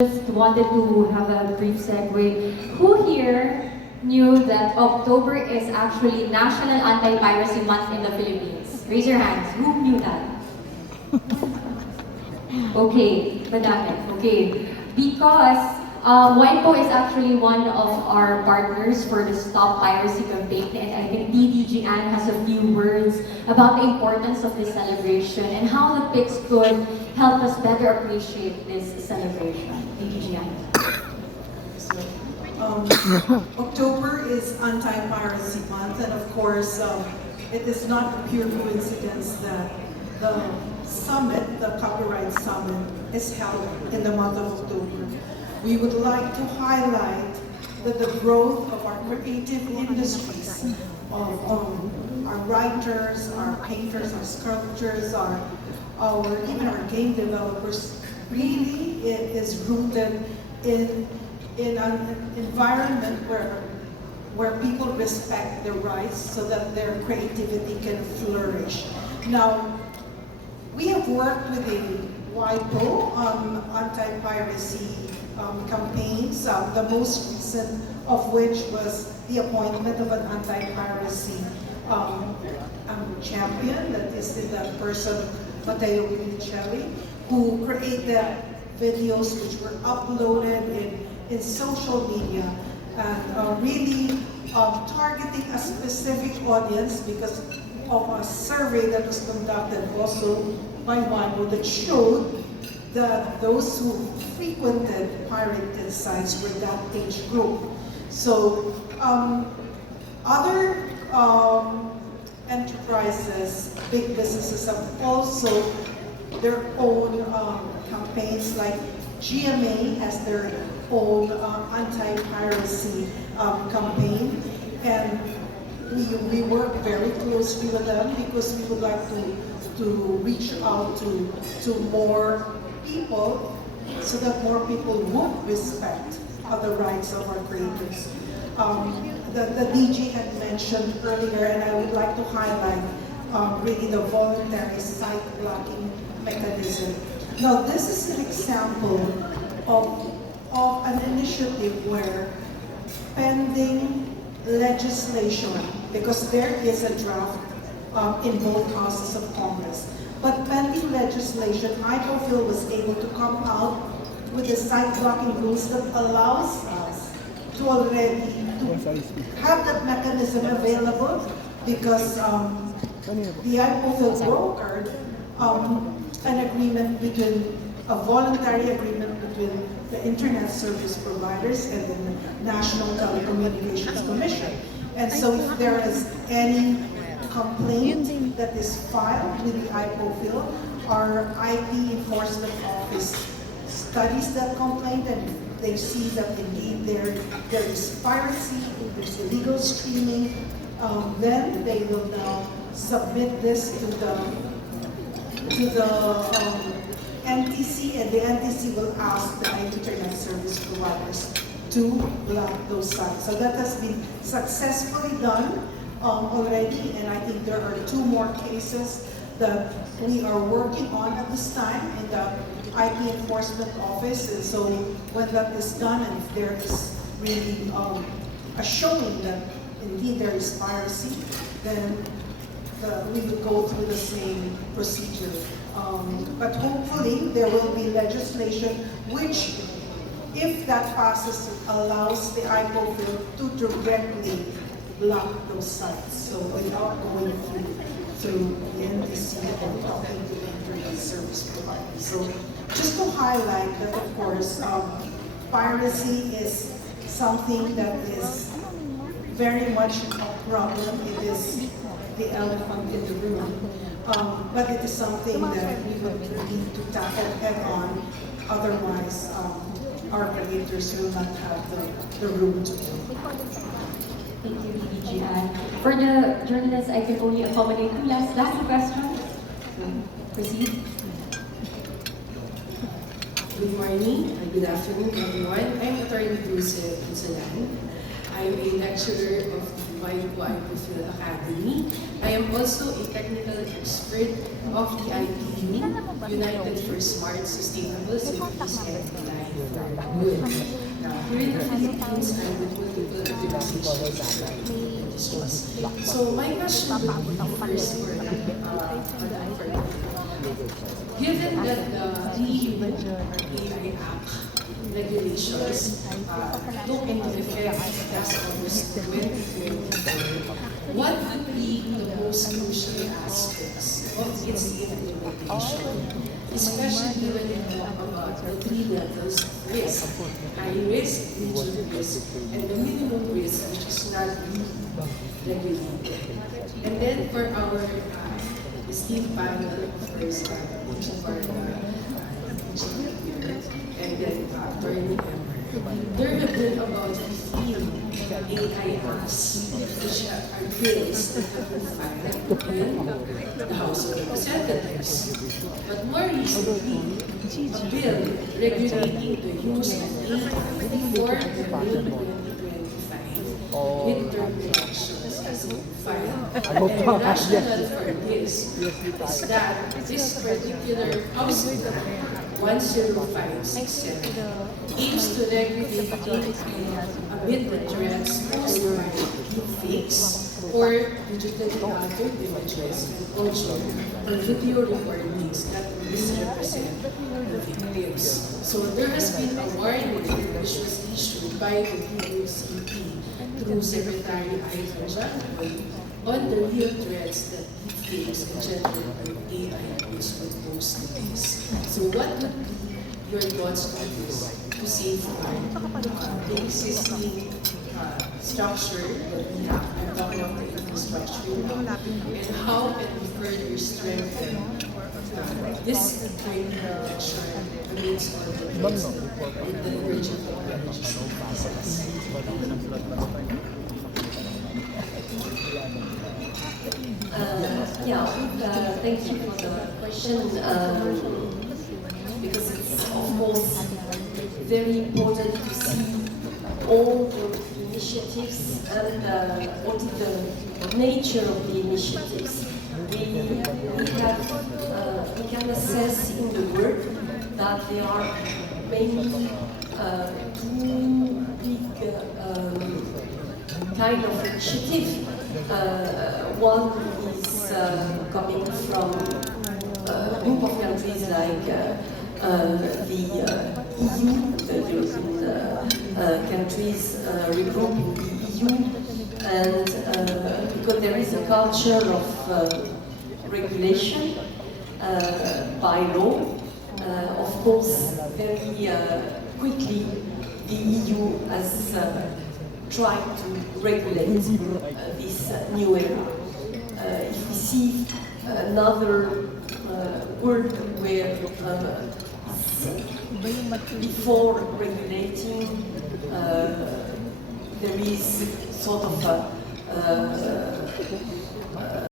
Just wanted to have a brief segue. Who here knew that October is actually National Anti-Piracy Month in the Philippines? Raise your hands. Who knew that? Okay, madami. Okay. Because WIPO is actually one of our partners for the Stop Piracy campaign, and I think DDG Ann has a few words about the importance of this celebration and how the PICs could help us better appreciate this celebration. DDG Ann. October is Anti-Piracy Month, and of course, it is not a pure coincidence that the summit, the Copyright Summit, is held in the month of October. We would like to highlight that the growth of our creative industries, of our writers, our painters, our sculptors, even our game developers, really it is rooted in an environment where people respect their rights so that their creativity can flourish. Now, we have worked with the WIPO on anti-piracy campaigns, the most recent of which was the appointment of an anti-piracy champion, that is the person, Matteo Vinicelli, who created videos which were uploaded in social media and really targeting a specific audience because of a survey that was conducted also by WIPO that showed that those who frequented pirated sites were that age group. So other enterprises, big businesses have also their own campaigns, like GMA has their own anti-piracy campaign, and we work very closely with them because we would like to reach out to more people so that more people would respect the rights of our creators. The DG had mentioned earlier, and I would like to highlight really the voluntary site blocking mechanism. Now, this is an example of an initiative where pending legislation, because there is a draft in both houses of Congress, but pending legislation, IPOFIL was able to come out with the site blocking rules that allows us to already have that mechanism available because the IPOFIL brokered an agreement a voluntary agreement between the Internet Service Providers and the National Telecommunications Commission. And so if there is any complaint that is filed with the IPOFIL, our IP Enforcement Office studies that complaint, and if they see that indeed there is piracy, there's illegal streaming, then they will now submit this to the NTC, and the NTC will ask the Internet Service Providers to block those sites. So that has been successfully done already, and I think there are 2 more cases that we are working on at this time in the IP Enforcement Office. And so when that is done, and if there is really a showing that indeed there is piracy, then we will go through the same procedure. But hopefully there will be legislation which, if that passes, allows the IPOFIL to directly block those sites, so without going through the NTC and talking to the Internet Service Provider. So just to highlight that, of course, piracy is something that is very much a problem. It is the elephant in the room, but it is something that we would need to tackle head on. Otherwise, our creators will not have the room to do. Thank you, DDG Ann. For the journalists, I can only accommodate 2 last questions. Proceed. Good morning, good afternoon, everyone. I'm Attorney Bruce Pusalan. I'm a lecturer of the WIPO IPOFIL Academy. I am also a technical expert of the IP United for Smart, Sustainable Cities and Life. good. Now, here in the Philippines, I'm with multiple organizations. So my question would be first for given that the EU AI Act regulations took into effect last August 2020, what would be the most crucial aspects of its implementation, especially when you talk about the three levels of risk: high risk, medium risk, and the minimum risk, which is not regulated. And then for our esteemed panel, of course, each of our and then Attorney Emmer. There have been about 15 AI acts, which are bills that have been filed in the House of Representatives. But more recently, a bill regulating the use of AI before the May 2025 midterm elections has been filed. And the rationale for this is that this particular House Bill 10567 aims to regulate amid the threats posed by deepfakes or digitally altered images and also or video recordings that misrepresent the victims. So there has been a warning which was issued by the DOCP through Secretary Ivan Jancoy on the real threats that deepfakes and generative AI tools would pose to this. So what would be your thoughts on this to safeguard the existing structure that we have? I'm talking about the infrastructure now. And how can we further strengthen this kind of protection against all the threats with the emerging technologies and processes? Thank you for the question. Because it's of course very important to see all the initiatives and what is the nature of the initiatives. We can assess in the work that there are mainly two big kind of initiatives. One is coming from a group of countries like the EU, the European countries regrouped in the EU, and because there is a culture of regulation by law, of course, very quickly the EU has tried to regulate this new era. If we see another world where before regulating there is sort of a